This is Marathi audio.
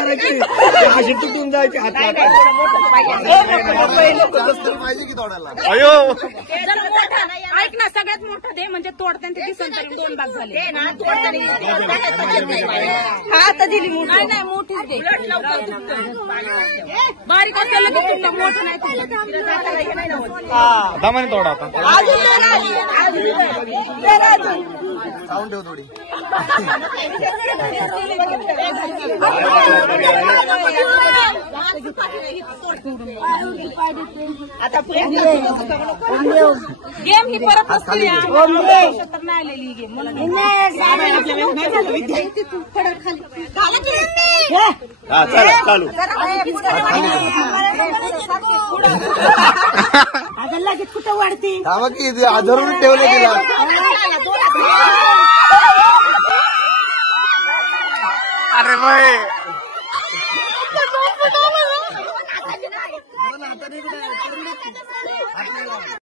अशी तुटून जायची हात पाहिजे की तोडायला. अयो ऐक ना, सगळ्यात मोठं दे म्हणजे तोडताना ते दिसून तरी 2 भाग झाले. आता दिली मोठी नाही, मोठीच दे. बारीक असलेलं ते तुमचं मोठं नाही. दमाने तोडा आता. साऊंड ठेव थोडी. आता गेम ही परत नाही आलेली गेम मला चला चालू. कुठं वाढते थांबा की आधारून ठेवलं गेला. अरे भाई